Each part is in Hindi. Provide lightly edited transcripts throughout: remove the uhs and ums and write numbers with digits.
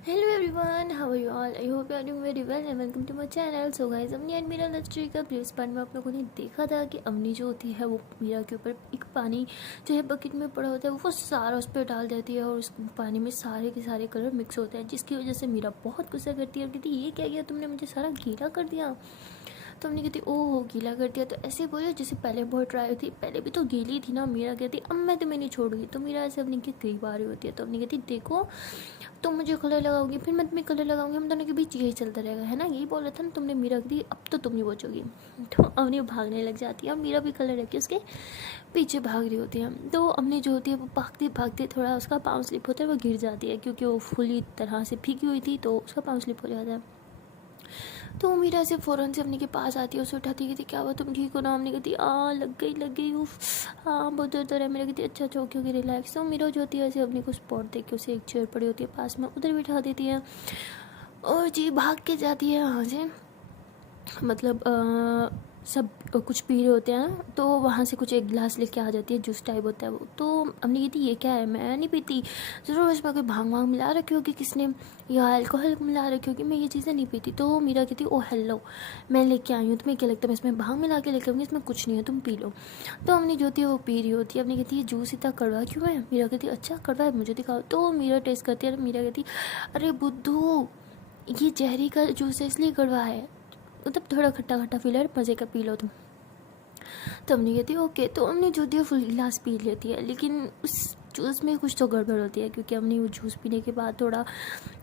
Hello everyone, how are you all? I hope you are doing very well and welcome to my channel. So guys, Amani and Meera love story का प्रीवियस पार्ट में आप लोगों ने देखा था कि अमनी जो होती है वो मीरा के ऊपर एक पानी जो है बकेट में पड़ा होता है वो सारा उस पर डाल देती है और उस पानी में सारे के सारे कलर मिक्स होते हैं, जिसकी वजह से मीरा बहुत गुस्सा करती है और कहती है ये क्या किया तुमने, मुझे सारा गीला कर दिया। तो हमने कहती ओह गीला कर दिया, तो ऐसे बोलो जैसे पहले बहुत ट्राई थी, पहले भी तो गीली थी ना। मीरा कहती अब मैं तुम्हें नहीं छोड़ूंगी। तो मीरा ऐसे अपनी की कई बार होती है, तो अपनी कहती देखो तुम मुझे कलर लगाओगी फिर मैं तुम्हें कलर लगाऊंगी, हम दोनों के बीच यही चलता रहेगा, है ना, यही बोला था ना तुमने। मीरा कहती अब तो तुम नहीं बचोगी। तो अवनी भागने लग जाती है और मीरा भी कलर रख के उसके पीछे भाग रही होती है। तो अवनी जो होती है वो भागते भागते थोड़ा उसका पाँव स्लिप होता है, वो गिर जाती है क्योंकि वो फुली तरह से भीगी हुई थी, तो उसका पाँव स्लिप हो जाता है। तो मीरा से फ़ौरन से अपने के पास आती है, उसे उठाती है, कहती क्या हुआ तुम ठीक हो ना? हमने कहती लग गई उफ, हाँ बहुत दर्द हो रहा है। मेरा कहती अच्छा ओके ओके रिलैक्स। तो मीरा जो होती है ऐसे अपने को स्पॉट देख के उसे एक चेयर पड़ी होती है पास में, उधर बिठा देती है और जी भाग के जाती है वहाँ से। मतलब सब कुछ पी रहे होते हैं ना, तो वहाँ से कुछ एक गिलास लेके आ जाती है, जूस टाइप होता है वो। तो हमने कहती ये क्या है, मैं नहीं पीती, ज़रूर इसमें कोई भांग वांग मिला रखी होगी किसने या अल्कोहल मिला रखी होगी, मैं ये चीज़ें नहीं पीती। तो मीरा कहती ओ हेलो मैं लेके आई हूँ, तुम्हें क्या लगता है मैं इसमें भांग मिला के लेके आऊँगी, इसमें कुछ नहीं है तुम पी लो। तो हमने जो होती है वो पी रही होती है। अपनी कहती है जूस इतना कड़वा क्यों है? मीरा कहती अच्छा कड़वा है, मुझे दिखाओ। तो मीरा टेस्ट करती है, मीरा कहती अरे बुद्धू ये जहरी का जूस है इसलिए कड़वा है, मतलब थोड़ा खट्टा खट्टा फील है, मज़े का पी लो तुम। तो हमने कहती ओके। तो हमने जो दिया फुल गिलास पी लेती है, लेकिन उस जूस में कुछ तो गड़बड़ होती है क्योंकि हमने वो जूस पीने के बाद थोड़ा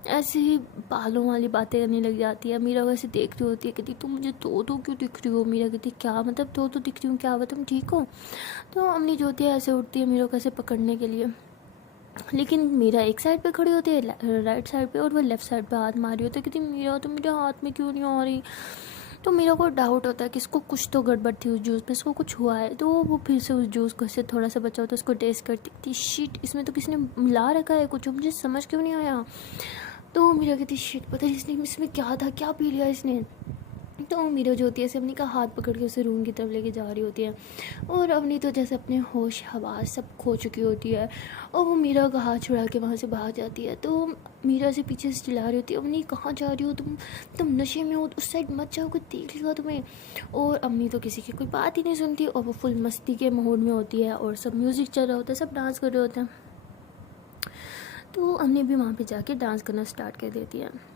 ऐसे ही बालों वाली बातें करने लग जाती है। मीरा वैसे देख रही होती है, कहती तुम मुझे तो क्यों दिख रही हो? मीरा कहती क्या मतलब तो दिख रही हूँ, क्या हुआ तुम ठीक हो? तो हमने जो होती है ऐसे उठती है मीरा को ऐसे पकड़ने के लिए, लेकिन मीरा एक साइड पे खड़ी होती है राइट साइड पे और वो लेफ़्ट साइड पे हाथ मारी होती है। कहती मीरा तो मेरे हाथ में क्यों नहीं आ रही? तो मेरा को डाउट होता है कि इसको कुछ तो गड़बड़ थी उस जूस में, इसको कुछ हुआ है। तो वो फिर से उस जूस को से थोड़ा सा बचा होता है, उसको टेस्ट करती थी, शिट इसमें तो किसी ने मिला रखा है कुछ, मुझे समझ क्यों नहीं आया। तो मेरा कहती शिट पता नहीं इसने इसमें क्या था, क्या पी लिया इसने। तो मीरा जो होती है ऐसे अवनी का हाथ पकड़ के उसे रूम की तरफ लेके जा रही होती है और अवनी तो जैसे अपने होश हवास सब खो चुकी होती है और वो मीरा का हाथ छुड़ा के वहाँ से भाग जाती है। तो मीरा से पीछे से चिल्ला रही होती है अवनी कहाँ जा रही हो तुम नशे में हो, उस साइड मत जाओ कोई देख लेगा तुम्हें। और अवनी तो किसी की कोई बात ही नहीं सुनती और वो फुल मस्ती के माहौल में होती है और सब म्यूज़िक चल रहा होता है, सब डांस कर रहे होते हैं। तो अवनी भी वहाँ पर जाके डांस करना स्टार्ट कर देती है।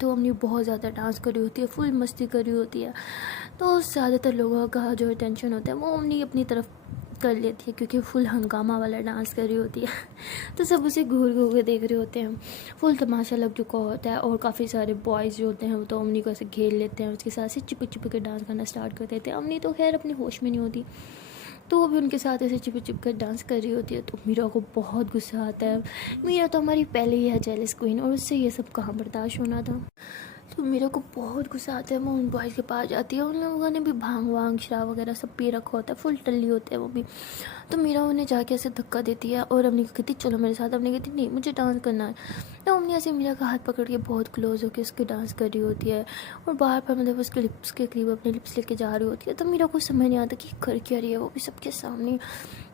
तो हमने बहुत ज़्यादा डांस करी होती है, फुल मस्ती करी होती है। तो ज़्यादातर लोगों का जो अटेंशन होता है वो हमने अपनी तरफ कर लेती है क्योंकि फुल हंगामा वाला डांस कर रही होती है। तो सब उसे घूर घूर के देख रहे होते हैं, फुल तमाशा लग चुका होता है और काफ़ी सारे बॉयज़ जो होते हैं वो तो अमनी को ऐसे घेर लेते हैं, उसके साथ से चिपक चिपक के डांस करना स्टार्ट कर देते हैं। अमनी तो खैर अपने होश में नहीं होती, तो वो भी उनके साथ ऐसे चिपक चिपक कर डांस कर रही होती है। तो मीरा को बहुत गुस्सा आता है, मीरा तो हमारी पहले ही है जेलस क्वीन और उससे ये सब कहाँ बर्दाश्त होना था। तो मेरे को बहुत गुस्सा आता है, वो उन बॉयज़ के पास जाती है, उन लोगों ने भी भांग वांग शराब वगैरह सब पी रखा होता है, फुल टल्ली होते हैं वो भी। तो मीरा उन्हें जाके ऐसे धक्का देती है और अमनी को कहती चलो मेरे साथ। अमनी कहती नहीं मुझे डांस करना है। तो अमनी ऐसे मीरा का हाथ पकड़ के बहुत क्लोज होकर उसके डांस कर रही होती है और बार बार मतलब उसके लिप्स के करीब अपने लिप्स लेके जा रही होती है। तो मीरा को समझ नहीं आता कि कर क्या रही है, वो भी सबके सामने।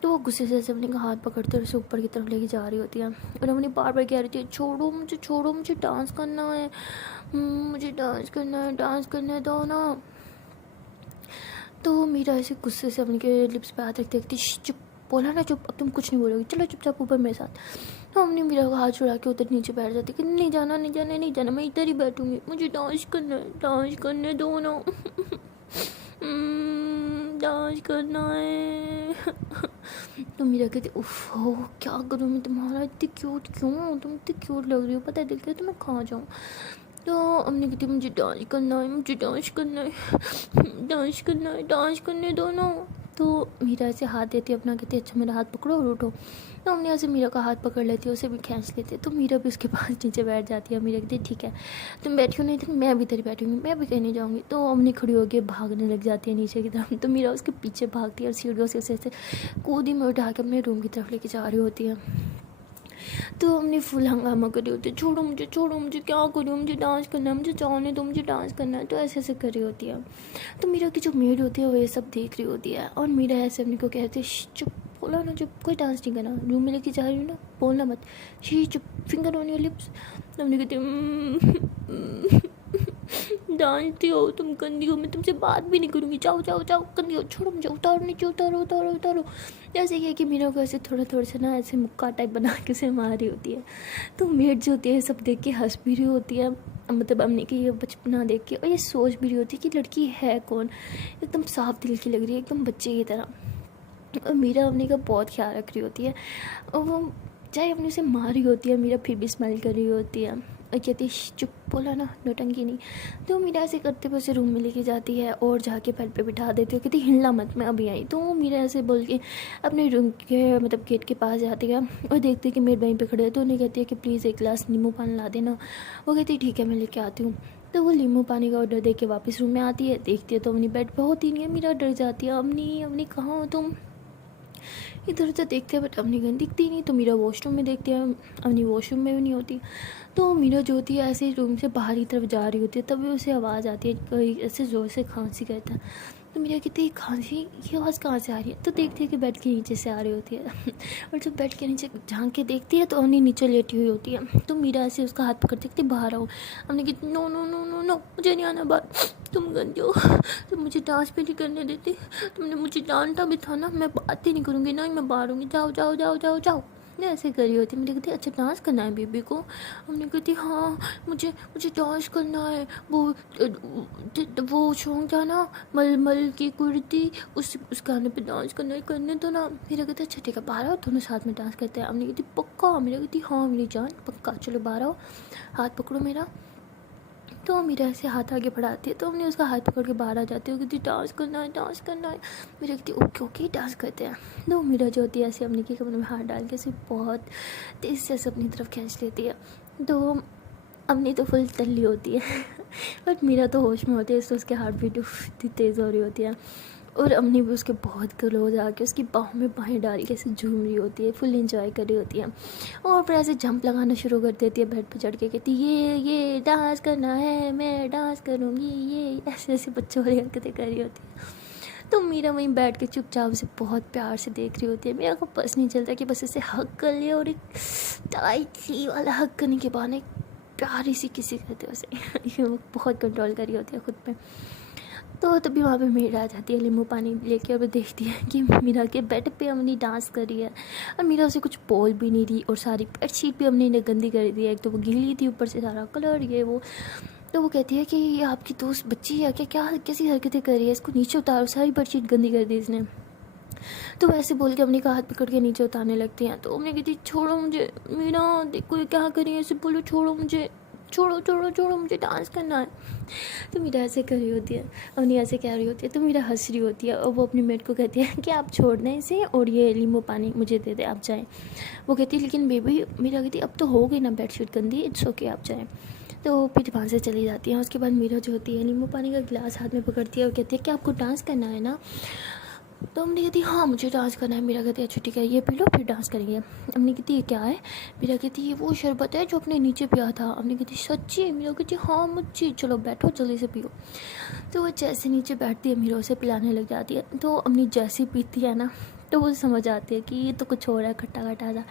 तो वो गुस्से से ऐसे अमनी का हाथ पकड़ते और उसे ऊपर की तरफ लेके जा रही होती है और अमनी बार बार कह रही थी छोड़ो मुझे डांस करना है, मुझे डांस करना है दो ना। तो मीरा ऐसे गुस्से से अपने के लिप्स पे हाथ रखती रखती चुप, बोला ना चुप, अब तुम कुछ नहीं बोलोगी, चलो चुपचाप ऊपर मेरे साथ। तो हमने मीरा का हाथ छुड़ा के उधर नीचे बैठ जाती कि नहीं जाना मैं इधर ही बैठूंगी, मुझे डांस करने दो ना। डांस करना है। तो मीरा कहती उफ हो क्या करूँ मैं तुम्हारा, इतनी क्यूट क्यों, तुम इतनी क्यूट लग रही हो, पता है दिल के तो मैं कहाँ जाऊँ। तो हमने कहती मुझे डांस करना है, डांस करने दो ना। तो मीरा ऐसे हाथ देती है अपना, कहती है अच्छा मेरा हाथ पकड़ो और उठो। तो हमने ऐसे मीरा का हाथ पकड़ लेती है, उसे भी खींच लेती है। तो मीरा भी उसके पास नीचे बैठ जाती है। मीरा कहती है ठीक है तुम बैठी हो नहीं तो मैं भी इधर बैठूंगी, मैं भी कहीं नहीं जाऊँगी। तो हमने खड़ी होकर भागने लग जाती है नीचे की तरफ। तो मीरा उसके पीछे भागती है और सीढ़ियों से उसे ऐसे कूदी में उठा के अपने रूम की तरफ लेके जा रही होती है। तो हमने फुल हंगामा करी होती है, छोड़ो मुझे क्या करूँ, मुझे डांस करना है, मुझे जाने दो, मुझे डांस करना है। तो ऐसे ऐसे करी होती है। तो मीरा की जो मेड होती है वो ये सब देख रही होती है और मीरा ऐसे अपने को कहती है चुप बोला ना, जब कोई डांस नहीं करना, रूम में लेके जा रही हूँ ना, बोलना मत, शी चुप, फिंगर ऑन योर लिप्स। हमने कहती डांटती हो तुम, गंदी हो, मैं तुमसे बात भी नहीं करूँगी, जाओ जाओ जाओ, गंदी हो, छोड़ो मुझे, उतारो नीचे, उतारो उतारो उतारो। जैसे ये कि मीरा को ऐसे थोड़ा थोड़ा सा ना ऐसे मुक्का टाइप बना के उसे मार रही होती है। तो मेड जो होती है सब देख के हंस भी रही होती है, मतलब हमने कि ये बचपना देख के, और ये सोच भी रही होती है कि लड़की है कौन, एकदम साफ दिल की लग रही है, एकदम बच्चे की तरह। और मीरा अपने का बहुत ख्याल रख रही होती है, और वो चाहे अपने उसे मार रही होती है, मीरा फिर भी स्माइल कर रही होती है और कहती है चुप, बोला ना, नौटंकी नहीं। तो मीरा ऐसे करते हुए उसे रूम में लेके जाती है और जाके बेड पे बिठा देती है, कहती हिलना मत, मैं अभी आई। तो वो मीरा ऐसे बोल के अपने रूम के मतलब गेट के पास जाती है और देखती है कि मेड वहीं पे खड़े है। तो उन्हें कहती है कि प्लीज़ एक गिलास नींबू पानी ला देना। वो कहती है ठीक है, मैं लेके आती हूँ। तो वो नींबू पानी का ऑर्डर दे के वापस रूम में आती है, देखती है तो अपनी बेड पर होती नहीं है। मीरा डर जाती है, अमनी अमनी कहाँ हो तुम। इधर उधर देखते हैं बट अपनी गन दिखती नहीं। तो मीरा वॉशरूम में देखते हैं, अपनी वॉशरूम में भी नहीं होती। तो मीरा जो होती है ऐसे रूम से बाहर की तरफ जा रही होती है, तभी उसे आवाज़ आती है, कोई ऐसे ज़ोर से खांसी करता है। तो मीरा कहती है खांसी, ये आवाज़ कहाँ से आ रही है। तो देखती है कि बेड के नीचे से आ रही होती है और जब बेड के नीचे झांक के देखती है तो अवनी नीचे लेटी हुई होती है। तो मीरा ऐसे उसका हाथ पकड़ देखती बाहर आओ। हमने कहती no no no no no, मुझे नहीं आना बाहर, तुम गंदे हो, तुम मुझे डांस भी नहीं करने देती, तुमने मुझे डांटा भी था ना, मैं बात ही नहीं करूँगी ना ही मैं बाहर हूँगी, जाओ जाओ जाओ जाओ जाओ। मैं ऐसे करी होती। मुझे कहती अच्छा डांस करना है बेबी को। हमने कहती हाँ मुझे मुझे डांस करना है। वो सॉन्ग था ना, मलमल की कुर्ती, उस गाने पे डांस करना है, करने तो ना। मेरा कहते अच्छा ठीक है बाहर आओ, दोनों साथ में डांस करते हैं। हमने कहती पक्का। मेरा कहती हाँ मेरी जान पक्का, चलो बाहर आओ, हाथ पकड़ो मेरा। तो मेरा ऐसे हाथ आगे बढ़ाती है, तो हमने उसका हाथ पकड़ के बाहर आ जाती है। कहती डांस करना है डांस करना है। मेरा कहती ओके ओके डांस करते हैं। तो मेरा जो होती है ऐसे अपने की कमर में हाथ डाल के ऐसे बहुत तेज़ से ऐसे अपनी तरफ खींच लेती है। तो अपनी तो फुल तल्ली होती है बट मेरा तो होश में होती है, तो उसके हार्ट बीट इतनी तेज़ हो रही होती है। और अम्मी भी उसके बहुत क्लोज आके उसकी बाहों में बाहें डाल के ऐसे झूम रही होती है, फुल एंजॉय कर रही होती है। और फिर ऐसे जंप लगाना शुरू कर देती है बेड पर चढ़ के, कहती ये डांस करना है, मैं डांस करूँगी, ये ऐसे ऐसे बच्चों वाली हरकतें कर रही होती है। तो मीरा वहीं बैठ के चुपचाप से बहुत प्यार से देख रही होती है। मेरा को बस नहीं चलता कि बस ऐसे हक कर लिया, और एक टाइटली वाला हक करने के बाद एक प्यारी सी किसी कहते हैं उसे वो बहुत कंट्रोल कर रही होती है खुद पे। तो तभी वहाँ पे मीरा आ जाती है नींबू पानी लेके, और वो देखती है कि मीरा के बेड पे अमनी डांस कर रही है। और मीरा उसे कुछ बोल भी नहीं रही, और सारी बेडशीट भी अमनी ने गंदी कर दी है। एक तो वो गीली थी, ऊपर से सारा कलर ये वो। तो वो कहती है कि ये आपकी दोस्त बच्ची है क्या, क्या कैसी हरकतें कर रही है, इसको नीचे उतारो, सारी बेडशीट गंदी कर दी इसने। तो वैसे बोल के अमनी का हाथ पकड़ के नीचे उतारने लगती हैं। तो अमनी कहती छोड़ो मुझे, मीरा देखो ये क्या करी है, ऐसे बोलो छोड़ो मुझे, छोड़ो छोड़ो छोड़ो, मुझे डांस करना है। तो मीरा ऐसे कर रही होती है, अवनी ऐसे कह रही होती है। तो मीरा हंस रही होती है, और वो अपनी मेड को कहती है कि आप छोड़ दें इसे, और ये नींबू पानी मुझे दे दे, आप जाएं। वो कहती है लेकिन बेबी, मीरा कहती अब तो हो गई ना बेडशीट गंदी, इट्स ओके आप जाएं। तो फिर वहाँ से चली जाती है। उसके बाद मीरा जो होती है नींबू पानी का गिलास हाथ में पकड़ती है और कहती है कि आपको डांस करना है ना। तो हमने कहती हाँ मुझे डांस करना है। मेरा कहती है अच्छा ठीक है ये पी लो फिर डांस करेंगे। हमने कहती ये क्या है। मेरा कहती ये वो शरबत है जो अपने नीचे पिया था। हमने कहती सच्ची। मेरा कहती हाँ मुझे, चलो बैठो जल्दी से पियो। तो वो जैसे नीचे बैठती है मीरा उसे पिलाने लग जाती है। तो अपनी जैसी पीती है ना, तो वो समझ आती है कि ये तो कुछ हो रहा है खट्टा खट्टा सा।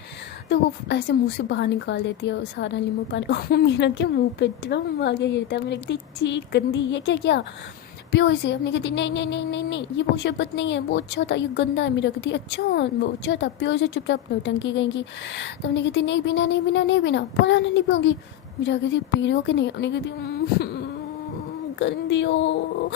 तो वो ऐसे मुंह से बाहर निकाल देती है वो सारा नींबू पानी। मीरा के मुँह पे ड्रम आगे गिरता है। मेरी कहती ची गंदी ये क्या क्या पियो इसे। हमने कहती नहीं नहीं नहीं नहीं नहीं ये वो शरबत नहीं है, वो अच्छा था, ये गंदा है। मेरा कहती अच्छा वो अच्छा था, पियो इसे चुपचाप, नौटंकी गएंगी। तो हमने कहती नहीं पीना नहीं पीना नहीं पीना, बोला ना नहीं पियोगी। मेरा कहती पी रही हो कि नहीं। हमने कहती गंदी हो,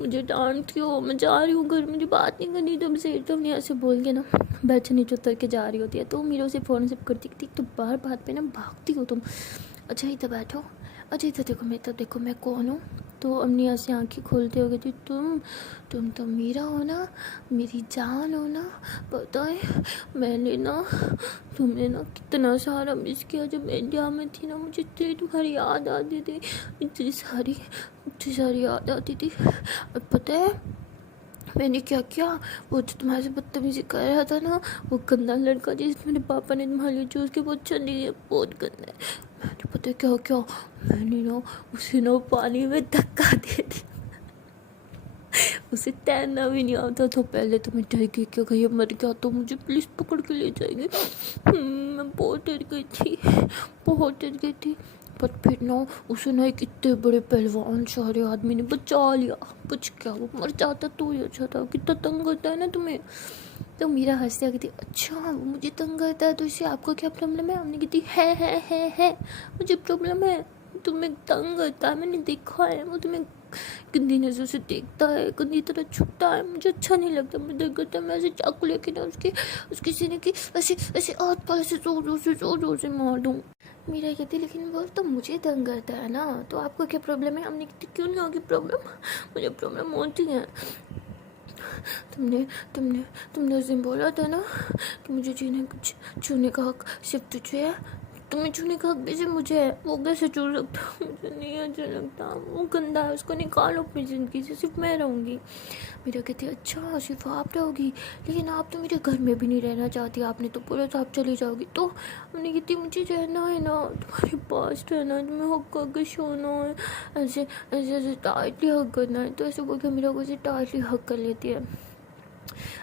मुझे डांटती हो, मैं जा रही हूँ घर, मुझे बात नहीं करनी तुमसे। तो हमने ऐसे बोल के ना बेड से नीचे उतर के जा रही होती है। तो मेरे से फ़ोन सिप करती थी तो बार बात पे ना भागती हो तुम। अच्छा इधर बैठो, अच्छा इधर देखो मैं कौन हूँ। तो अपनी ऐसे आँखें खोलते हो गई, तुम तो मीरा हो ना, मेरी जान हो ना। पता है मैंने ना तुमने ना कितना सारा मिस किया। जब मैं इंडिया में थी ना, मुझे इतनी तुम्हारी याद आती थी, इतनी सारी याद आती थी। और पता है मैंने क्या किया, वो जो तुम्हारे से बदतमीजी कर रहा था ना, वो गंदा लड़का जिस मेरे पापा ने तुम्हारे लिए चूज़ के, बहुत चंडी है, बहुत गंदा है। मैंने पता है क्या क्या, मैंने ना उसे ना पानी में धक्का दे दिया। उसे तैरना भी नहीं आता। तो पहले तो मैं डर गई कि कहीं मर गया तो मुझे पुलिस पकड़ के ले जाएंगे। मैं बहुत डर गई थी, बहुत डर गई थी। पर फिर ना उसे ना एक इतने बड़े पहलवान सारे आदमी ने बचा लिया। बच क्या, वो मर जाता तो ही अच्छा था। कितना तंग करता है ना तुम्हें। तो मीरा हंसते आ गई थी, अच्छा वो मुझे तंग करता है तो इससे आपको क्या प्रॉब्लम है? हमने कहती है मुझे प्रॉब्लम है। तुम्हें तंग करता है, मैंने देखा है। वो तुम्हें गंदी नजर से देखता है, गंदी तरह छुपता है, मुझे अच्छा नहीं लगता। मुझे डर करता है। मैं ऐसे चाकू लेके ना उसके सीने की ऐसे ऐसे हाथ पर ऐसे जोर से मार दूँ। मीरा कहती लेकिन वो तो मुझे तंग करता है ना, तो आपको क्या प्रॉब्लम है? हमने कहती क्यों नहीं होगी प्रॉब्लम, मुझे प्रॉब्लम होती है। तुमने तुमने तुमने उस दिन बोला था ना कि मुझे छूने का हक सिर्फ तुझे है। तुम्हें छूने का हक भी सिर्फ मुझे है। वो कैसे छू सकता? मुझे नहीं अच्छा लगता, वो गंदा है, उसको निकालो अपनी ज़िंदगी से, सिर्फ मैं रहूँगी। मेरा कहती अच्छा सिर्फ आप रहोगी, लेकिन आप तो मेरे घर में भी नहीं रहना चाहती। आपने तो बोला था आप चली जाओगी। तो हमने कहती मुझे रहना है ना, तुम्हारे पास रहना है, तुम्हें हक करके सोना है, ऐसे ऐसे ऐसे टाइटली हक करना है। तो ऐसे बोल के मेरा को टाइटली हक कर लेती है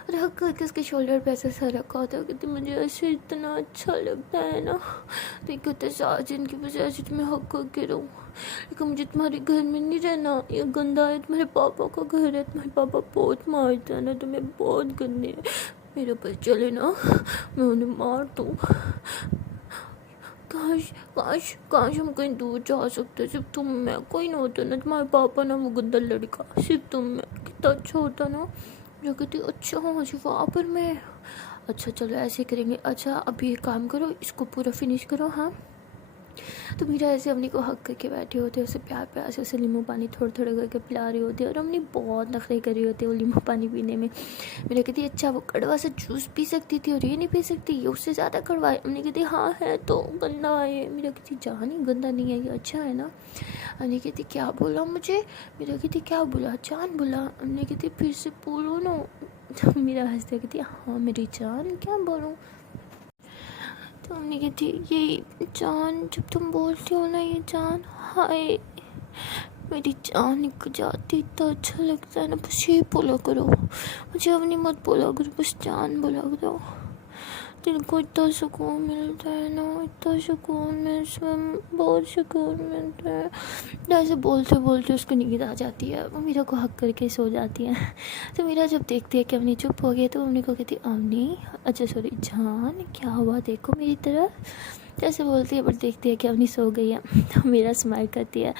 और हक करके उसके शोल्डर पे ऐसा सर रखा होता है। कहती मुझे ऐसे इतना अच्छा लगता है ना, तो एक कहते साजन की वजह से तुम्हें हक करके रहूँ, लेकिन मुझे तुम्हारे घर में नहीं रहना, ये गंदा है, तुम्हारे पापा का घर है, तुम्हारे पापा बहुत मारते हैं ना, तुम्हें बहुत गंदे हैं। मेरे पर चले ना, मैं उन्हें मार दूँ। काश काश काश हम कहीं दूर जा सकते, सिर्फ तुम मैं, कोई ना होता ना, तुम्हारे पापा ना वो गंदा लड़का, सिर्फ तुम मैं, कितना अच्छा होता ना। जो कहती अच्छा हाँ सिर्फ वहाँ पर मैं, अच्छा चलो ऐसे करेंगे। अच्छा अभी एक काम करो, इसको पूरा फिनिश करो। हाँ तो मीरा ऐसे अम्मी को हक करके बैठे होते हैं, उसे प्यार प्यार से उसे नींबू पानी थोड़ा थोड़ा करके पिला रही होती है, और अम्मी बहुत नखरे कर रही होती है वो नींबू पानी पीने में। मीरा कहती है अच्छा वो कड़वा सा जूस पी सकती थी और ये नहीं पी सकती, ये उससे ज़्यादा कड़वा है। अम्मी कहती हाँ है तो गंदा है। मीरा कहती जान ही गंदा नहीं है, ये अच्छा है ना। अम्मी कहती क्या बोला मुझे? मीरा कहती क्या बोला? जान बोला। अम्मी कहती फिर से बोलो ना। तो मीरा हंसते कहती हाँ मेरी जान क्या बोलूँ? तो हमने कहती ये जान, जब तुम बोलती हो ना ये जान, हाय मेरी जान निकल जाती, इतना अच्छा लगता है ना। बस ये बोला करो, मुझे अपनी मत बोला करो, बस जान बोला करो। दिल को इतना सुकून मिलता है ना, इतना सुकून में बहुत सुकून मिलता है। ऐसे बोलते बोलते उसको नींद आ जाती है, वो मीरा को हक करके सो जाती है। तो मीरा जब देखती है कि अवनी चुप हो गई, तो अवनी को कहती अवनी, अच्छा सॉरी जान क्या हुआ, देखो मेरी तरफ। जैसे बोलती है पर देखती है कि अवनी सो गई है। तो मीरा स्माइल करती है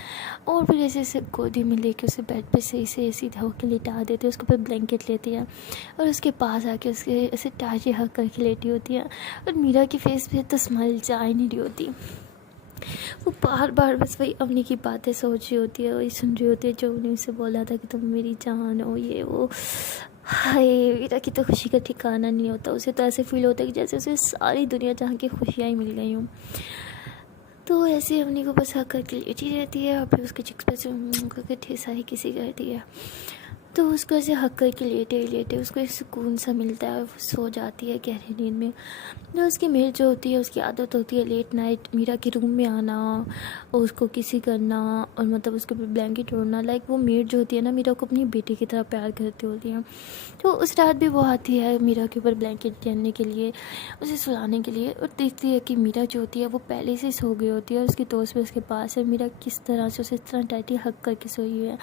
और फिर ऐसे ऐसे गोदी में लेके उसे बेड पे सही से सीधा होकर लिटा देती है, उसके ऊपर ब्लैंकेट लेती है और उसके पास आके उसके ऐसे टाइटली हक करके लेटी होती है। और मीरा की फेस पे तो स्माइल जा ही नहीं रही होती, वो बार बार बस वही अवनी की बातें सोच रही होती है, वही सुन रही होती है जो उन्हें उसे बोला था कि तुम मेरी जान हो, ये वो। हाय मीरा की तो खुशी का ठिकाना नहीं होता, उसे तो ऐसे फील होता है कि जैसे उसे सारी दुनिया जहाँ की खुशियाँ ही मिल गई हूँ। तो ऐसे अवनी को बस हक करके लेटी रहती है और फिर उसके चिक्स पे से करके ढेर सारी किसी करती है। तो उसको ऐसे हक करके लेटे लेटे उसको एक सुकून सा मिलता है, वो सो जाती है गहरी नींद में। तो उसकी मेल जो होती है, उसकी आदत होती है लेट नाइट मीरा के रूम में आना और उसको किसी करना और मतलब उसके ऊपर ब्लैंकेट ओढ़ना। लाइक वो मेड जो होती है ना, मीरा को अपनी बेटी की तरह प्यार करती होती है। तो उस रात भी वो आती है मीरा के ऊपर ब्लैंकेट डालने के लिए, उसे सुलाने के लिए, और देखती है कि मीरा जो होती है वो पहले से सो गई होती है और उसकी दोस्त भी उसके पास है। मीरा किस तरह से उसे इस तरह टाइटली हक करके सोई हुई है।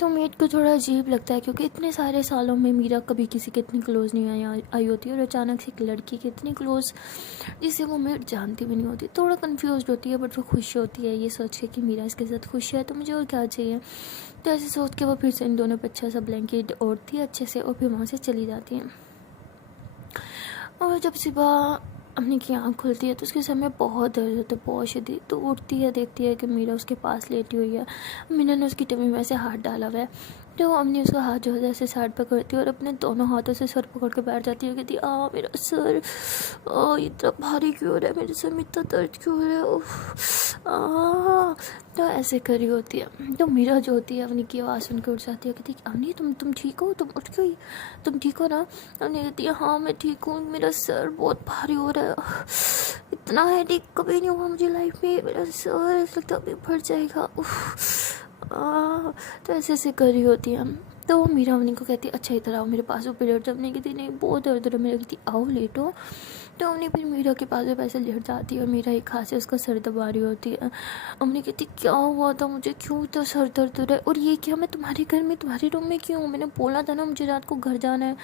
तो मेड को थोड़ा अजीब लगता है क्योंकि इतने सारे सालों में मीरा कभी किसी के इतनी क्लोज़ नहीं आई होती और अचानक से एक लड़की के इतनी क्लोज़ जिसे वो मेड जानती भी नहीं होती। थोड़ा कंफ्यूज होती है बट वो खुश होती है ये सोच के कि मीरा इसके साथ खुश है तो मुझे और क्या चाहिए। तो ऐसे सोच के वो फिर से इन दोनों पर अच्छा सा ब्लैंकेट ओढ़ती है अच्छे से और फिर वहाँ से चली जाती है। और जब सुबह अपनी की आँख खुलती है तो उसके सर में बहुत दर्द होता है, बहुत शदीद। तो उठती है, देखती है कि मीरा उसके पास लेटी हुई है। मीरा ने उसकी टमी में ऐसे हाथ डाला हुआ है। तो हमने उसका हाथ जो है ऐसे साइड पकड़ती है और अपने दोनों हाथों से सर पकड़ के बैठ जाती है। कहती मेरा सर इतना भारी क्यों हो रहा है, मेरे सर में इतना दर्द क्यों हो रहा है, तो ऐसे करी होती है। तो मीरा जो होती है अवनी की आवाज़ सुनकर उठ जाती है। कहती अवनी तुम ठीक हो, तुम उठ गई, तुम ठीक हो ना? अवनी कहती है हाँ मैं ठीक हूँ, मेरा सर बहुत भारी हो रहा है, इतना हेडेक कभी नहीं हुआ मुझे लाइफ में, मेरा सर ऐसा लगता है अभी फट जाएगा। तो ऐसे ऐसे कर रही होती है। तो मीरा अवनी को कहती है अच्छा इधर आओ मेरे पास, वो लेट जा। अवनी कहती नहीं बहुत दर्द है। मीरा कहती आओ लेटो। तो अवनी फिर मीरा के पास पैसे लेट जाती है और मीरा एक हाथ से उसका सर दबा रही होती है। अवनी कहती क्या हुआ था, मुझे क्यों इतना सर दर्द हो रहा है, और ये क्या मैं तुम्हारे घर में तुम्हारे रूम में क्यों हूँ, मैंने बोला था ना मुझे रात को घर जाना है।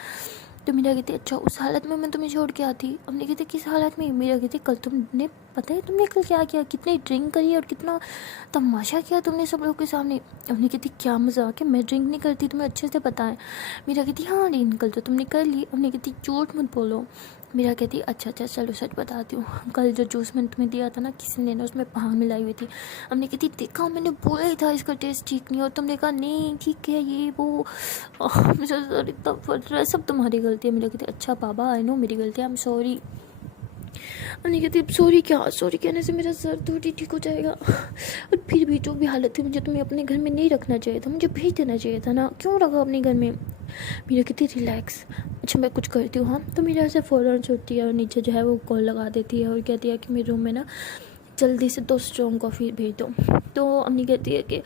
तो मीरा कहती अच्छा उस हालत में मैं तुम्हें छोड़ के आती। अवनी कहती किस हालत में। मीरा कहती कल तुमने पता है तुमने कल क्या किया, कितनी ड्रिंक करी और कितना तमाशा किया तुमने सब लोग के सामने। अवनी कहती क्या मजाक है, मैं ड्रिंक नहीं करती, तुम्हें अच्छे से पता है। मीरा कहती हाँ ड्रिंक कल तो तुमने कर ली। अवनी कहती झूठ मत बोलो। मीरा कहती अच्छा अच्छा चलो सच बताती हूँ, कल जो जूस मैंने तुम्हें दिया था ना किसी ने ना उसमें भांग मिलाई हुई थी। हमने कहती देखा मैंने बोला ही था इसका टेस्ट ठीक नहीं, और तुमने कहा नहीं ठीक है ये वो। मुझे सर इतना फट रहा है, सब तुम्हारी गलती है। मेरा कहती अच्छा बाबा आई नो मेरी गलती है, आई एम सॉरी। अन्नी कहती अब सॉरी क्या, सॉरी कहने से मेरा सर थोड़ी ठीक हो जाएगा, और फिर भी जो भी हालत थी मुझे तुम्हें अपने घर में नहीं रखना चाहिए था, मुझे भेज देना चाहिए था ना, क्यों रखा अपने घर में। मीरा कहती रिलैक्स, अच्छा मैं कुछ करती हूँ। हाँ तो मीरा से फ़ौरन छुट्टी है और नीचे जो है वो कॉल लगा देती है और कहती है कि मेरे रूम में ना जल्दी से 2 स्ट्रॉन्ग कॉफ़ी भेज दो। तो अम्मी कहती है कि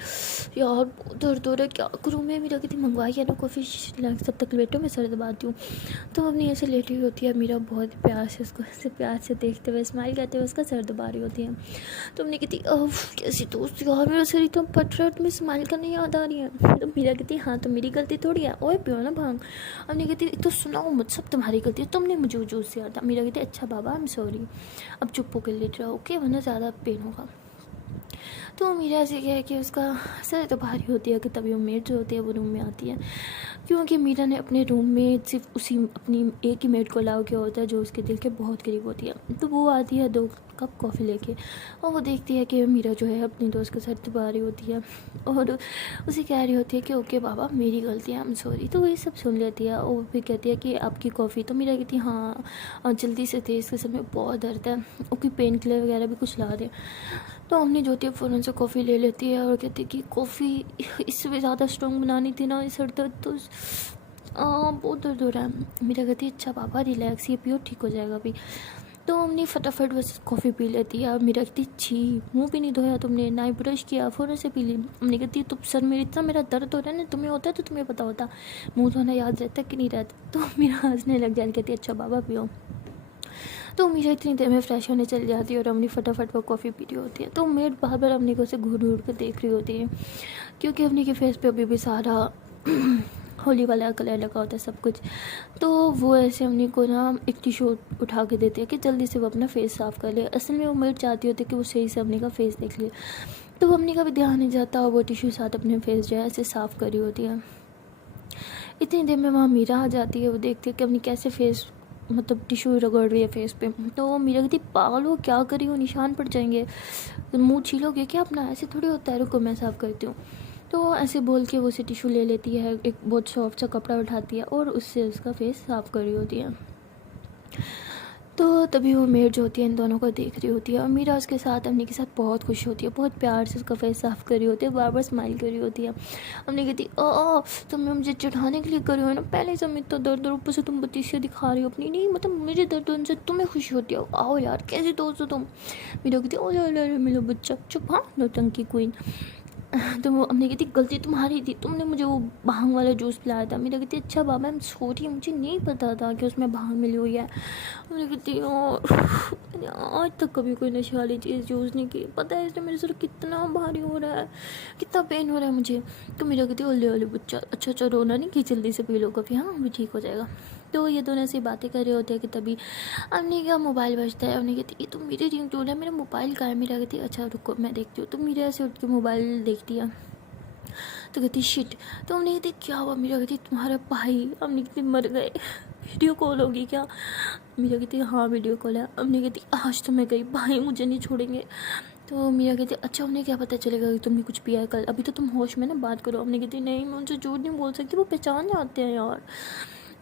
यार बहुत दर्द हो रहा है क्या करूँ मैं। मीरा कहती मंगवाई है ना कॉफ़ी, सब तक लेटो मैं सर दबाती हूँ। तो अम्मी ऐसे लेटी हुई होती है, मीरा बहुत प्यार से उसको ऐसे प्यार से देखते हुए स्माइल करते हुए उसका सर दबा रही होती है। तो अम्मी कहती कैसी दोस्त यार, मेरा सर इतना पट रहा है तुम्हें स्माइल करने याद आ रही है। तो मीरा कहती हाँ तो मेरी गलती थोड़ी है, ओए पियो ना भांग। अम्मी कहती तो सुनाओ मुझ सब तुम्हारी गलती है, तुमने मुझे जूस दिया था। मीरा कहती अच्छा बाबा आई एम सॉरी, अब चुप होकर लेट रहा ओके वरना ज़्यादा पेन होगा। तो मीरा से क्या है कि उसका सर तो भारी होती है कि तभी वो मेड जो होती है वो रूम में आती है, क्योंकि मीरा ने अपने रूम में सिर्फ उसी अपनी एक ही मेड को अलाउ किया होता है जो उसके दिल के बहुत करीब होती है। तो वो आती है 2 कप कॉफ़ी लेके और वो देखती है कि मीरा जो है अपनी दोस्त के साथ दबा रही होती है और उसे कह रही होती है कि ओके बाबा मेरी गलती है आई एम सॉरी। तो वही सब सुन लेती है और फिर कहती है कि आपकी कॉफ़ी। तो मीरा कहती है हाँ और जल्दी से थे, इसके समय बहुत दर्द है, ओके पेन किलर वगैरह भी कुछ ला दे। तो हमने जो थी फ़ौरन से कॉफ़ी ले लेती है और कहती है कि कॉफ़ी इससे भी ज़्यादा स्ट्रॉन्ग बनानी थी ना, सर दर्द तो बहुत दर्द हो रहा है। मीरा कहती है अच्छा पापा रिलैक्स, ये पियो ठीक हो जाएगा अभी। तो हमने फटाफट बस कॉफ़ी पी लेती है। मीरा कहती छी मुँह भी नहीं धोया तुमने, ना ही ब्रश किया, फ़ौरन से पी ली। हमने कहती तुम सर में इतना मेरा दर्द हो रहा है ना, तुम्हें होता है तो तुम्हें पता होता, मुँह धोना याद रहता कि नहीं रहता। तो मेरा हंसने लग जाती, कहती अच्छा बाबा पियो। तो मीरा इतनी देर में फ्रेश होने चली जाती है और अम्मी फटाफट वो कॉफ़ी पी रही होती है। तो मेड बार बार अम्मी को से घूर घूर कर देख रही होती है, क्योंकि अम्मी के फेस पे अभी भी सारा होली वाला कलर लगा होता है सब कुछ। तो वो ऐसे अम्मी को ना एक टिशू उठा के देती है कि जल्दी से वो अपना फेस साफ़ कर ले। असल में वो मेड चाहती होती है कि वो सही से अम्मी का फेस देख ले, तो वो अम्मी का भी ध्यान नहीं जाता और वो टिशू साथ अपने फेस जो है ऐसे साफ़ कर रही होती है। इतनी देर में वहाँ मीरा आ जाती है, वो देखती है कि अपनी कैसे फेस मतलब टिशू रगड़ रही है फेस पे। तो वो मीरा कहती पागल हो क्या करी हो, निशान पड़ जाएंगे, मुंह छीलोगे क्या अपना, ऐसे थोड़ी होता है, रुको मैं साफ़ करती हूँ। तो ऐसे बोल के वो उसे टिशू ले लेती है, एक बहुत सॉफ्ट सा कपड़ा उठाती है और उससे उसका फेस साफ़ कर रही होती है। तो तभी वो मेड जो होती है इन दोनों को देख रही होती है और मीरा उसके साथ अम्मी के साथ बहुत खुश होती है, बहुत प्यार से उसका फेस साफ़ कर रही होती है, बार बार स्माइल कर रही होती है। अम्मी कहती तुमने मुझे चढ़ाने के लिए कर रही हो ना, पहले से मैं इतना दर्द और ऊपर से तुम बतीसियाँ दिखा रही हो अपनी, नहीं मतलब मुझे दर्द उनसे तुम्हें खुशी होती है, आओ यार कैसे दोस्त हो तुम। मीरा कहती ओ मिलो बच्चा चुप, हाँ नौटंकी क्वीन। तो वो अम्मी कहती गलती तुम्हारी थी, तुमने मुझे वो भांग वाला जूस पिलाया था। मेरा कहती अच्छा बाबा मैं सॉरी, मुझे नहीं पता था कि उसमें भांग मिली हुई है। मेरी कहती आज तक कभी कोई नशे वाली चीज़ यूज़ नहीं की, पता है इसलिए मेरे सर कितना भारी हो रहा है, कितना पेन हो रहा है मुझे। तो मेरा कहती ओले ओले बच्चा अच्छा अच्छा रोना नहीं कि जल्दी से पी लो कॉफ़ी, हाँ अभी ठीक हो जाएगा। तो ये दोनों ऐसी बातें कर रहे होते हैं कि तभी अम्मी का मोबाइल बजता है। अम्मी कहती ये तो मेरी रिंगटोन है, मेरा मोबाइल कहाँ है। मेरा कहती अच्छा रुको मैं देखती हूँ। तो मेरे ऐसे उठ के मोबाइल देखती है तो कहती शिट। तो हमने कहती क्या हुआ। मेरा कहती तुम्हारा भाई हमने कहती मर गए, वीडियो कॉल होगी क्या। मेरा कहती हाँ वीडियो कॉल है। हमने कहती आज तो मैं गई, भाई मुझे नहीं छोड़ेंगे। तो मीरा कहती अच्छा उन्हें क्या पता चलेगा कि तुमने कुछ पिया है कल, अभी तो तुम होश में ना बात करो। हमने कहती नहीं मैं उनसे झूठ नहीं बोल सकती, वो पहचान जाते हैं यार।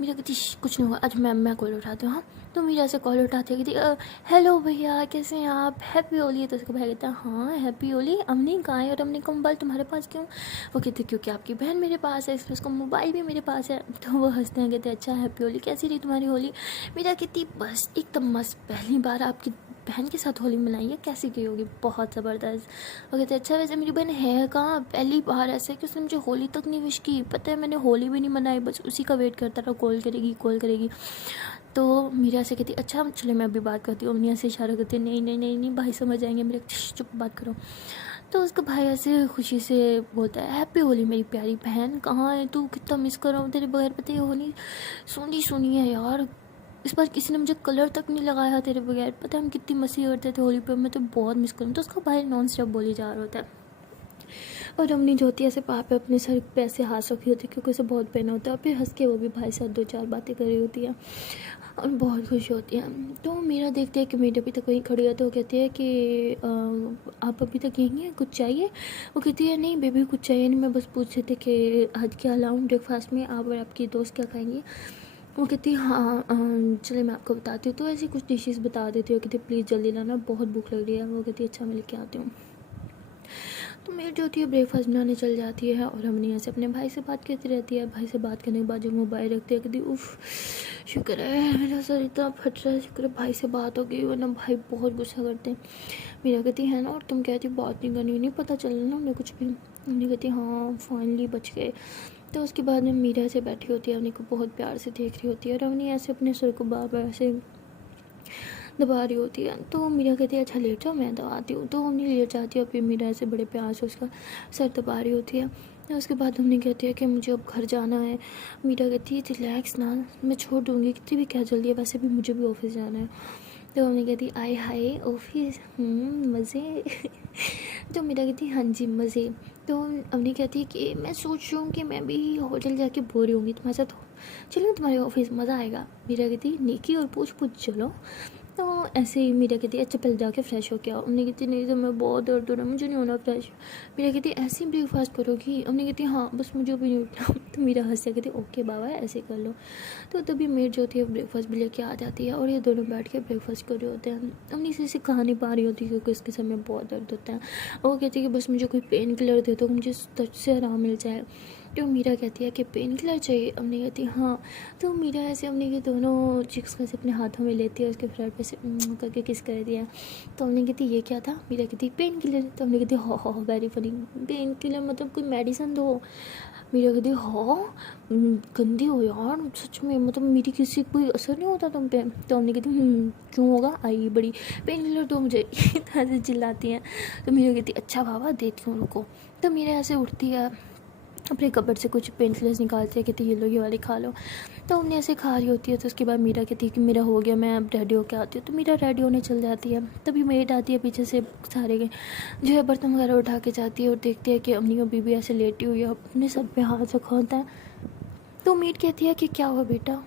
मीरा कहती कुछ नहीं हुआ, आज मैं कॉल उठाती हूँ। हाँ तो मीरा से कॉल उठाती है, कहती हेलो भैया कैसे हैं आप, हैप्पी होली। तो उसका भाई कहता है हाँ हैप्पी होली, अम्मी कहाँ है और अम्मी का मोबाइल तुम्हारे पास क्यों। वो कहते क्योंकि आपकी बहन मेरे पास है इसलिए उसका मोबाइल भी मेरे पास है। तो वो हंसते हैं, कहते अच्छा हैप्पी होली, कैसी रही तुम्हारी होली। मीरा कहती बस एकदम मस्त, पहली बार आपकी बहन के साथ होली मनाई है, कैसी गई होगी, बहुत ज़बरदस्त। वो कहते अच्छा वैसे मेरी बहन है कहाँ, पहली बार ऐसा है कि उसने मुझे होली तक नहीं विश की, पता है मैंने होली भी नहीं मनाई, बस उसी का वेट करता रहा, कॉल करेगी कॉल करेगी। तो मीरा से कहती अच्छा चलो मैं अभी बात करती हूँ। अम्मी से इशारा करती है नहीं नहीं नहीं नहीं भाई समझ आएंगे मेरे, चुप बात करो। तो उसका भाई ऐसे खुशी से बोलता है हैप्पी होली मेरी प्यारी बहन, कहाँ है तू, कितना मिस कर रहा हूँ तेरे बगैर, पता है होली सोनी सुनी है यार, इस बार किसी ने मुझे कलर तक नहीं लगाया तेरे बगैर, पता है हम कितनी मस्ती करते थे होली पे, मैं तो बहुत मिस करूँ। तो उसका भाई नॉन स्टॉप बोली जा रहा होता है और अम्मी जो होती है ऐसे पापा अपने सर पे ऐसे हाथ रखी होती है क्योंकि उसे बहुत पेन होता है, और फिर हंस के वो भी भाई साथ 2-4 बातें कर रही होती है और बहुत खुश होती है। तो मीरा देखते हैं कि मीरा अभी तक वहीं खड़ी है, तो वो कहती है कि आप अभी तक यहीं हैं, कुछ चाहिए? वो कहती है नहीं बेबी कुछ चाहिए नहीं, मैं बस पूछ रहे थे कि आज क्या लाऊं ब्रेकफास्ट में, आप और आपकी दोस्त क्या खाएंगी? वो कहती है हाँ चलिए मैं आपको बताती हूँ। तो ऐसी कुछ डिशेस बता देती हूँ, कहती प्लीज़ जल्दी लाना, बहुत भूख लग रही है। वो कहती है अच्छा मैं लेके आती हूँ। तो मेरी जो होती है ब्रेकफास्ट बनाने चल जाती है और हमने ऐसे अपने भाई से बात करती रहती है। भाई से बात करने के बाद जो मोबाइल रखती है कहती उफ शुक्र है मेरा सर इतना फट रहा है, शुक्र है भाई से बात हो गई, वरना भाई बहुत गुस्सा करते हैं। मेरा कहती है ना, और तुम कहती बात नहीं करनी, नहीं पता चलना ना उन्हें कुछ भी। उन्हें कहती हाँ फाइनली बच गए। तो उसके बाद में मीरा से बैठी होती है, उन्हीं को बहुत प्यार से देख रही होती है और उन्हें ऐसे अपने सर को बार बार ऐसे दबा रही होती है। तो मीरा कहती है अच्छा लेट जाओ मैं दबाती हूँ। तो हमने लेट जाती है और फिर मीरा ऐसे बड़े प्यार से उसका सर दबा रही होती है। और उसके बाद हमने कहती है कि मुझे अब घर जाना है। मीरा कहती है रिलैक्स ना, मैं छोड़ दूँगी, कितनी भी क्या जल्दी है, वैसे भी मुझे भी ऑफिस जाना है। तो हमने कहती आए हाय ऑफिस मज़े तो मीरा कहती हाँ जी मज़े। तो हमने कहती है कि मैं सोच रही हूँ कि मैं भी होटल जाके बोर होंगी तुम्हारे साथ, चलो तुम्हारे ऑफिस मज़ा आएगा। मीरा कहती नेकी और पूछ पूछ चलो। तो ऐसे ही मीरा कहती अच्छा पहले जाके फ्रेश हो के आओ। हमने कहती नहीं तो मैं बहुत दर्द हो रहा है, मुझे नहीं होना फ्रेश। मीरा कहती ऐसे ही ब्रेकफास्ट करोगी? हमने कहती हाँ बस मुझे अभी नहीं उठना। तो मीरा हंस कहती ओके बाबा ऐसे कर लो। तो तभी मेड जो होती है ब्रेकफास्ट भी लेके आ जाती है और ये दोनों बैठ के ब्रेकफास्ट कर रहे होते हैं। हमने इसी से कहा नहीं पा रही होती क्योंकि इसके सर में बहुत दर्द होता है। और वो कहती है कि बस मुझे कोई पेन किलर दे दो, मुझे दर्द से आराम मिल जाए। तो मीरा कहती है कि पेन किलर चाहिए? हमने कहती हाँ। तो मीरा ऐसे हमने ये दोनों चिक्स को ऐसे अपने हाथों में लेती है, उसके फ्लैट पे से करके किस कर दिया। तो हमने कहती ये क्या था? मीरा कहती पेन किलर। तो हमने कहती हाँ हाँ वेरी फनी, पेन किलर मतलब कोई मेडिसिन दो। मीरा कहती हाँ गंदी हो यार सच में, मतलब मेरी किसी कोई असर नहीं होता तुम पे? तो हमने कहती क्यों होगा, आई बड़ी पेन किलर दो मुझे तरह से चिल्लाती हैं। तो मीरा कहती अच्छा बाबा देती हूँ रुको। तो मीरा ऐसे उठती है, अपने कपड़ से कुछ पेन किलर्स निकालती है, कहती ये लो ये वाली खा लो। तो हमने ऐसे खा रही होती है। तो उसके बाद मीरा कहती है कि मेरा हो गया, मैं अब रेडी होकर आती हूँ। तो मीरा रेडी होने चल जाती है। तभी मेड आती है पीछे से, सारे के जो है बर्तन वगैरह उठा के जाती है और देखती है कि अम्मी और बीबी ऐसे लेटी हुई है, अपने सर पे हाथ रखा होता है। तो मेड कहती है कि क्या हुआ बेटा,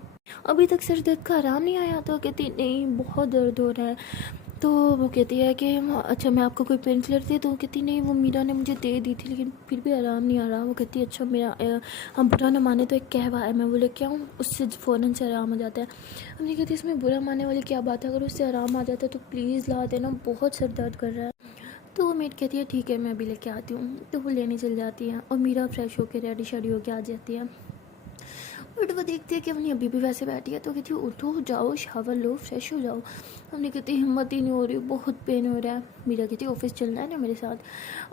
अभी तक सिर दर्द का आराम नहीं आया? तो कहती नहीं बहुत दर्द हो रहा है। तो वो कहती है कि अच्छा मैं आपको कोई पेन किलर दे दूँ? कहती नहीं वो मीरा ने मुझे दे दी थी लेकिन फिर भी आराम नहीं आ रहा। वो कहती है अच्छा मेरा हम बुरा ना माने तो एक कहवा है, मैं वो लेके आऊँ, उससे फ़ौरन से आराम आ जाता है। हमने कहती इसमें बुरा मानने वाली क्या बात है, अगर उससे आराम आ जाता है तो प्लीज़ ला देना, बहुत सर दर्द कर रहा है। तो वो मेड कहती है ठीक है मैं अभी लेके आती हूँ। तो वो लेने चल जाती है और मीरा फ्रेश होकर रेडी शेडी होकर आ जाती है। बट वो देखती है कि अपनी अभी भी वैसे बैठी है। तो कहती है उठो जाओ शावर लो फ्रेश हो जाओ। हमने कहती हिम्मत ही नहीं हो रही, बहुत पेन हो रहा है। मीरा कहती ऑफिस चलना है ना मेरे साथ?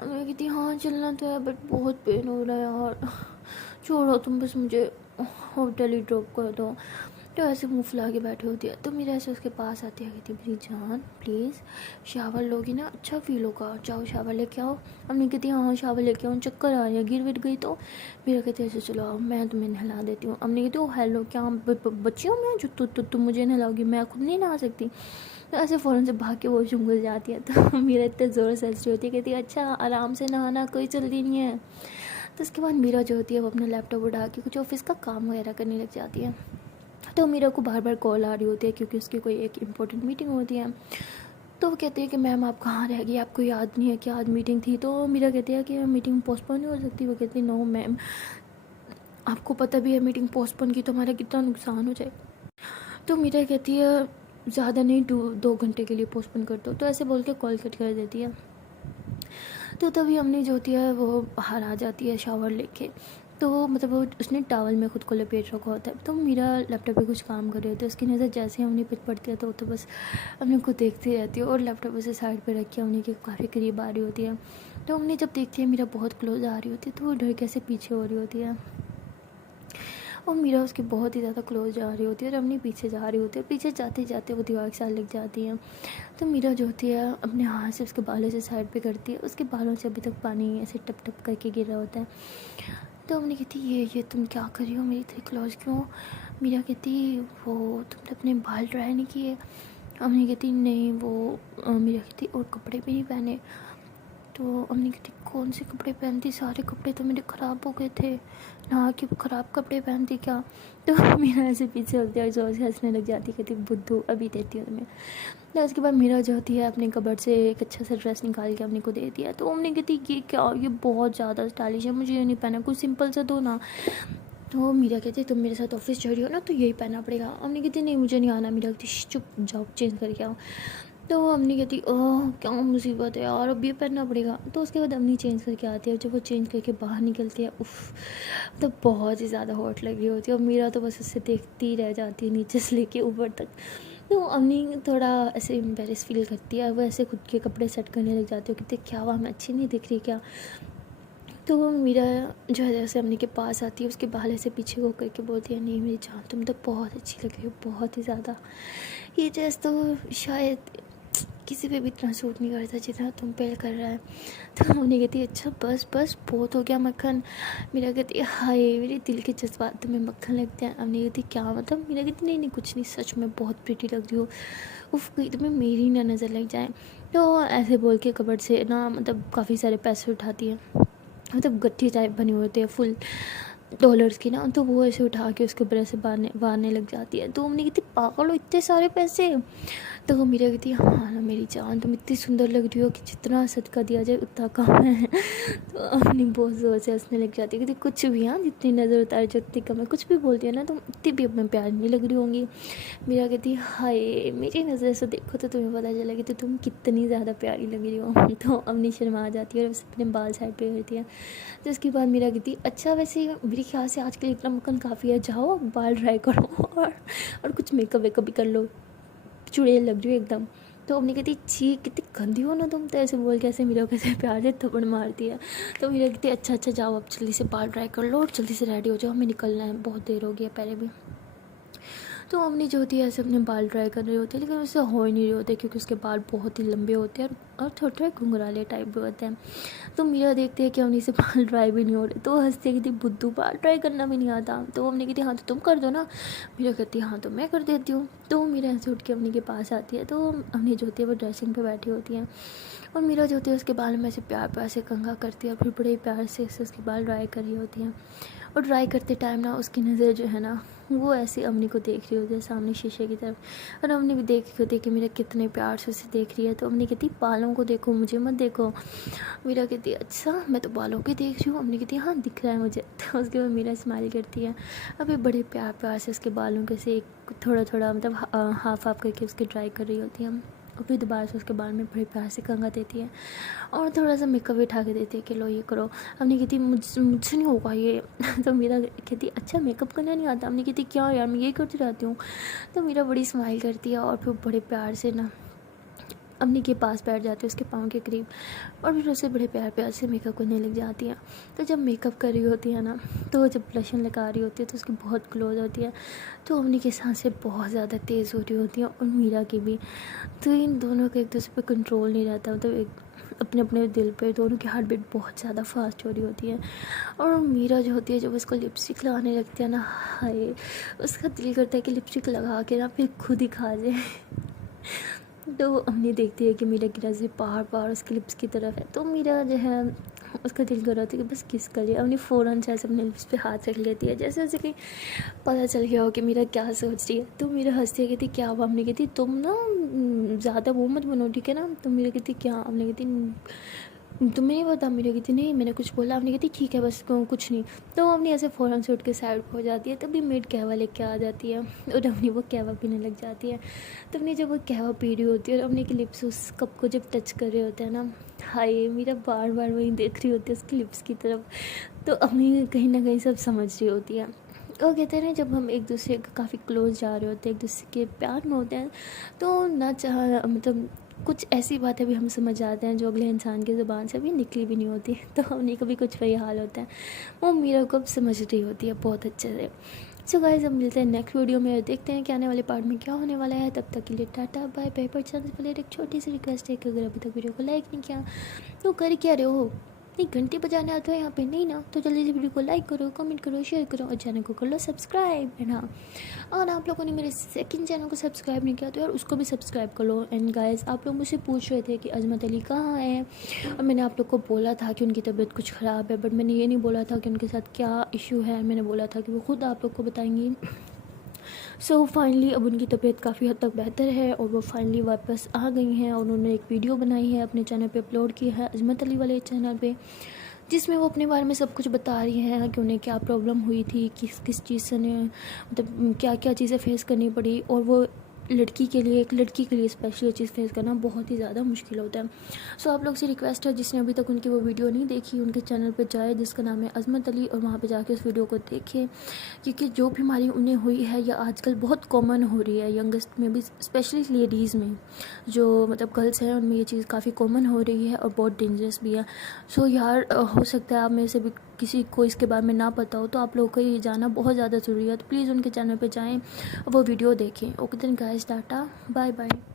हमने कहती हाँ चलना तो है बट बहुत पेन हो रहा है यार, छोड़ो तुम बस मुझे होटल ही ड्रॉप कर दो। तो ऐसे मुँह फुला के बैठी होती है। तो मेरा ऐसे उसके पास आती है, कहती मेरी जान प्लीज़ शावर लोगी ना अच्छा फील होगा, जाओ शावर लेके आओ। हमने कहती हाँ शावर लेके आओ, चक्कर आ रही है गिर विर गई तो? मेरा कहते ऐसे चलो आओ मैं तुम्हें नहला देती हूँ। हमने कहती हेलो क्या बच्ची हूँ मैं जो तुम मुझे नहलाओगी, मैं खुद नहीं नहा सकती? तो ऐसे फ़ौरन से भाग के वॉशरूम घुस जाती है। तो मेरा इतने ज़ोर से हंस रही होती है, कहती अच्छा आराम से नहाना, कोई जल्दी नहीं है। तो उसके बाद मीरा जो होती है वो अपना लैपटॉप उठा के कुछ ऑफिस का काम वगैरह करने लग जाती है। तो मीरा को बार बार कॉल आ रही होती है क्योंकि उसकी कोई एक इम्पोर्टेंट मीटिंग होती है। तो वो कहते हैं कि मैम आप कहाँ रह गई, आपको याद नहीं है कि आज मीटिंग थी? तो मीरा कहती है कि मीटिंग पोस्टपोन नहीं हो सकती? वो कहती नो मैम, आपको पता भी है मीटिंग पोस्टपोन की तो हमारा कितना नुकसान हो जाए। तो मीरा कहती है ज़्यादा नहीं 2 घंटे के लिए पोस्टपोन कर दो। तो ऐसे बोल के कॉल कट कर देती है। तो तभी हमने जो होती है वो बाहर आ जाती है शावर लेके। तो मतलब वो उसने टॉवल में ख़ुद को लपेट रखा होता है। तो मीरा लैपटॉप पे कुछ काम कर रही होती है, उसकी नज़र जैसे ही अवनी पे पड़ती है तो वो तो बस अवनी को देखती रहती है और लैपटॉप उसे साइड पे रख के अवनी के काफ़ी करीब आ रही होती है। तो अवनी जब देखती है मीरा बहुत क्लोज आ रही होती है तो वो डर कैसे पीछे हो रही होती है और मीरा उसके बहुत ही ज़्यादा क्लोज जा रही होती है और अवनी पीछे जा रही होती है। पीछे जाते जाते वो दीवार के साथ लग जाती है। तो मीरा जो होती है अपने हाथ से उसके बालों से साइड पे करती है, उसके बालों से अभी तक पानी ऐसे टप टप करके गिर रहा होता है। तो अवनी कहती ये तुम क्या कर रही हो, मेरी इतनी क्लोज क्यों? मीरा कहती वो तुमने अपने बाल ड्राई नहीं किए? अवनी कहती नहीं वो मीरा कहती और कपड़े भी नहीं पहने। तो अम्मी कहती कौन से कपड़े पहनती, सारे कपड़े तो मेरे ख़राब हो गए थे ना, कि ख़राब कपड़े पहनती क्या? तो मीरा ऐसे पीछे होती है और जोर से हंसने लग जाती है, कहती बुद्धू अभी देती हूँ तुम्हें। तो उसके बाद मीरा जो होती है अपने कबर्ड से एक अच्छा सा ड्रेस निकाल के अम्मी को दे दिया। तो अम्मी कहती ये क्या, ये बहुत ज़्यादा स्टाइलिश है, मुझे ये नहीं पहना, कुछ सिंपल सा दो ना। तो मीरा कहती तुम मेरे साथ ऑफिस जा रही हो ना तो यही पहनना पड़ेगा। अम्मी कहती नहीं मुझे नहीं आना। मीरा कहती चुप जाओ चेंज करके आओ। तो अम्मी कहती ओह क्या मुसीबत है यार, अब ये पहनना पड़ेगा। तो उसके बाद अम्मी चेंज करके आती है और जब वो चेंज करके बाहर निकलती है उफ तो बहुत ही ज़्यादा हॉट लग रही होती है और मीरा तो बस उससे देखती ही रह जाती है नीचे से लेके ऊपर तक। तो अम्मी थोड़ा ऐसे एम्बेरस फील करती है, वो ऐसे खुद के कपड़े सेट करने लग जाती है, कहते क्या हुआ मैं अच्छी नहीं दिख रही क्या? तो वो मीरा जो है जैसे अम्मी के पास आती है उसके बाल से पीछे हो करके बोलती है नहीं मेरी जान तुम तो बहुत अच्छी लग रही हो, बहुत ही ज़्यादा, ये ड्रेस तो शायद किसी पे भी इतना सूट नहीं करता जितना तुम पे कर रहा है। तो उन्हें कहती है अच्छा बस बस बहुत हो गया मक्खन। मीरा कहती है हाय मेरे दिल के जज्बात तुम्हें मक्खन लगते हैं। अम्मी कहती क्या मतलब? मीरा कहती नहीं नहीं कुछ नहीं, सच में बहुत प्रीटी लग रही हो, उफ कहीं तुम्हें मेरी ना नज़र लग जाए। तो ऐसे बोल के कबर्ड से ना मतलब काफ़ी सारे पैसे उठाती है, मतलब गट्ठी टाइप बनी होती है फुल डॉलर्स की ना, तो वो ऐसे उठा के उसके ऊपर ऐसे बारने लग जाती है। तो हमने कहती पागल हो इतने सारे पैसे? तो वो मीरा कहती है हाँ ना मेरी जान तुम इतनी सुंदर लग रही हो कि जितना सदका दिया जाए उतना कम है। तो अपनी बहुत ज़ोर से हंसने लग जाती है, कहती कुछ भी हाँ जितनी नज़र उतार जो उतनी कम है, कुछ भी बोलती है ना तुम इतनी भी अपने प्यार नहीं लग रही होंगी। मीरा कहती है हाय मेरी नज़र से देखो तो तुम्हें पता चलेगा कि तुम कितनी ज़्यादा प्यारी लग रही हो। तो अम्मी शर्मा जाती है और उसे अपने बाल साइड पे करती है। तो उसके बाद मीरा कहती अच्छा वैसे मेरे ख्याल से आजकल इतना मक्खन काफ़ी है, जाओ बाल ड्राई करो और कुछ मेकअप वेकअप भी कर लो, चुड़ैल लग रही हो एकदम। तो अम्मी कहती छी कितनी गंदी हो ना तुम, तो ऐसे बोल के ऐसे मीरा कैसे प्यार से थप्पड़ मारती है। तो मीरा कहती अच्छा जाओ अब जल्दी से बाल ड्राई कर लो और जल्दी से रेडी हो जाओ, हमें निकलना है, बहुत देर हो गई है पहले भी। तो अम्मी जो होती है ऐसे अपने बाल ड्राई कर रही होती है, लेकिन उससे हो ही नहीं रही होते क्योंकि उसके बाल बहुत ही लंबे होते हैं और थोड़े थोड़े घुंघराले टाइप भी होते हैं। तो मीरा देखती है कि अम्मी से बाल ड्राई भी नहीं हो रहे, तो हंसती है कि बुद्धू बाल ड्राई करना भी नहीं आता। तो अम्मी कहती हाँ तो तुम कर दो ना। मीरा कहती हाँ तो मैं कर देती हूँ। तो मीरा ऐसे उठ के अम्मी के पास आती है, तो अम्मी जो होती है वो ड्रेसिंग पे बैठी होती है और मीरा जो होती है उसके बाल में ऐसे प्यार प्यार से कंघा करती है और फिर बड़े प्यार से उसके बाल ड्राई कर रही होती हैं। और ड्राई करते टाइम ना उसकी नज़र जो है ना वो ऐसे अम्मी को देख रही होती है सामने शीशे की तरफ, और अम्मी भी देख रही होती है कि मेरा कितने प्यार से उसे देख रही है। तो अम्मी कहती बालों को देखो मुझे मत देखो। मीरा कहती है अच्छा मैं तो बालों के देख रही हूँ। अम्मी कहती है हाँ दिख रहा है मुझे। तो उसके बाद मीरा स्माइल करती है, अभी बड़े प्यार प्यार से उसके बालों के से एक थोड़ा थोड़ा मतलब हाफ हाफ करके उसके ड्राई कर रही होती है और फिर दोबारा से उसके बाल में बड़े प्यार से कंघा देती है और थोड़ा सा मेकअप उठा के देती है कि लो ये करो। हमने कहती मुझसे नहीं होगा ये। तो मेरा कहती अच्छा मेकअप करना नहीं आता? हमने कहती क्या यार मैं यही करती रहती हूँ। तो मेरा बड़ी स्माइल करती है और फिर बड़े प्यार से ना अम्मी के पास बैठ जाती है उसके पाँव के करीब और फिर उसे बड़े प्यार प्यार से मेकअप करने लग जाती है। तो जब मेकअप कर रही होती है ना तो जब ब्लशन लगा रही होती है तो उसकी बहुत क्लोज होती है, तो अम्मी की सांसें बहुत ज़्यादा तेज़ हो रही होती हैं और मीरा की भी। तो इन दोनों का एक दूसरे पर कंट्रोल नहीं रहता, मतलब एक अपने अपने दिल पे दोनों की हार्ट बीट बहुत ज़्यादा फास्ट हो रही होती है। और मीरा जो होती है जब उसको लिपस्टिक लगाने लगती है ना हाय उसका दिल करता है कि लिपस्टिक लगा के ना फिर खुद ही खा जाए। तो अम्मी देखती है कि मीरा की नज़र बार उसके लिप्स की तरफ है, तो मीरा जो है उसका दिल कर रहा था कि बस किस करे। अम्मी फ़ौरन से ऐसे अपने लिप्स पे हाथ रख लेती है जैसे उसे कि पता चल गया हो कि मीरा क्या सोच रही है। तो मीरा हंसती है, कहती क्या हुआ? अम्मी कहती तुम ना ज़्यादा वो मत बनो ठीक है ना। तो मीरा कहती क्या? अम्मी कहती तुम्हें नहीं पता? मेरे कहती नहीं मैंने कुछ बोला। अपनी कहती ठीक है बस कुछ नहीं। तो अपनी ऐसे फ़ौरन से उठ के साइड हो जाती है। तभी मेड कहवा लेके आ जाती है और अपनी वो कहवा पीने लग जाती है। तो अपनी जब वो कहवा पी रही होती है और अपनी के लिप्स उस कप को जब टच कर रहे होते हैं ना, हाय मीरा बार बार वहीं देख रही होती है उसकी लिप्स की तरफ। तो अपनी कहीं ना कहीं सब समझ रही होती है। वो कहते हैं ना जब हम एक दूसरे के काफ़ी क्लोज जा रहे होते हैं, एक दूसरे के प्यार में होते हैं, तो ना चाह मतलब कुछ ऐसी बातें भी हम समझ जाते हैं जो अगले इंसान की ज़ुबान से भी निकली भी नहीं होती। तो हमने कभी कुछ वही हाल होता है। वो मीरा को अब समझ रही होती है बहुत अच्छे से। सो गाइस, अब मिलते हैं नेक्स्ट वीडियो में, देखते हैं कि आने वाले पार्ट में क्या होने वाला है। तब तक के लिए टाटा बाय बाय। पर चैनल पर एक छोटी सी रिक्वेस्ट है कि अगर अभी तक वीडियो को लाइक नहीं किया तो कर क्या रहे हो? नहीं घंटी बजाने आता है यहाँ पे? नहीं ना? तो जल्दी से वीडियो को लाइक करो, कमेंट करो, शेयर करो और चैनल को कर लो सब्सक्राइब। एंड हाँ, और आप लोगों ने मेरे सेकंड चैनल को सब्सक्राइब नहीं किया तो यार उसको भी सब्सक्राइब कर लो। एंड गाइस, आप लोग मुझसे पूछ रहे थे कि अजमत अली कहाँ है, और मैंने आप लोग को बोला था कि उनकी तबीयत कुछ ख़राब है, बट मैंने ये नहीं बोला था कि उनके साथ क्या इशू है। मैंने बोला था कि वो खुद आप लोग को बताएंगी। सो फाइनली अब उनकी तबीयत काफ़ी हद तक बेहतर है और वो फाइनली वापस आ गई हैं और उन्होंने एक वीडियो बनाई है अपने चैनल पे अपलोड की है, अजमत अली वाले चैनल पे, जिसमें वो अपने बारे में सब कुछ बता रही हैं कि उन्हें क्या प्रॉब्लम हुई थी, किस किस चीज़ से उन्हें मतलब क्या क्या चीज़ें फेस करनी पड़ी। और वो लड़की के लिए, एक लड़की के लिए स्पेशल चीज़ फेस करना बहुत ही ज़्यादा मुश्किल होता है। सो आप लोग से रिक्वेस्ट है, जिसने अभी तक उनकी वो वीडियो नहीं देखी उनके चैनल पे जाए जिसका नाम है अजमत अली, और वहाँ पे जाके उस वीडियो को देखें। क्योंकि जो बीमारी उन्हें हुई है या आजकल बहुत कॉमन हो रही है यंगस्ट में भी, स्पेशली लेडीज़ में, जो मतलब गर्ल्स हैं उनमें ये चीज़ काफ़ी कॉमन हो रही है और बहुत डेंजरस भी है। सो यार हो सकता है आप में से भी किसी को इसके बारे में ना पता हो, तो आप लोगों को ये जाना बहुत ज़्यादा ज़रूरी है। तो प्लीज़ उनके चैनल पे जाएं और वो वीडियो देखें। Okay then guys, tata bye bye.